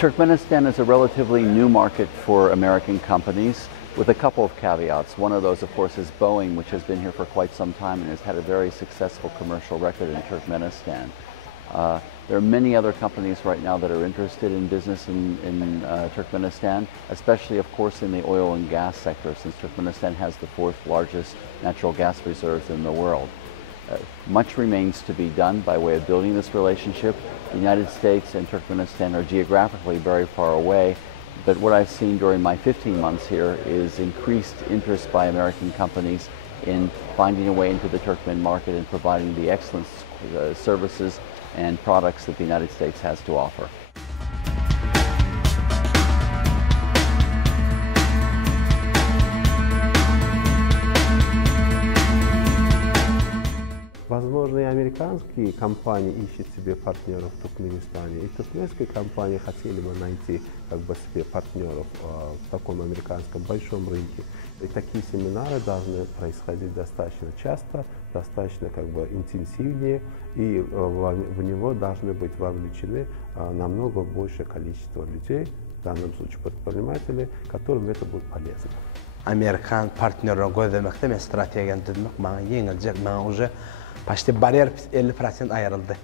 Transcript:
Turkmenistan is a relatively new market for American companies with a couple of caveats. One of those, of course, is Boeing, which has been here for quite some time and has had a very successful commercial record in Turkmenistan. There are many other companies right now that are interested in business in Turkmenistan, especially, of course, in the oil and gas sector, since Turkmenistan has the fourth largest natural gas reserves in the world. Much remains to be done by way of building this relationship. The United States and Turkmenistan are geographically very far away, but what I've seen during my 15 months here is increased interest by American companies in finding a way into the Turkmen market and providing the excellent services and products that the United States has to offer. Возможно, и американские компании ищут себе партнеров в Туркменистане, и туркменские компании хотели бы найти себе партнеров в таком американском большом рынке. И такие семинары должны происходить достаточно часто, достаточно интенсивнее, и в него должны быть вовлечены намного большее количество людей, в данном случае предпринимателей, которым это будет полезно. Amerikan partnerine gözlemekte men strategiýany düzmek maňa ýeňiljek, maňa уже почти barýer 50% aýryldy.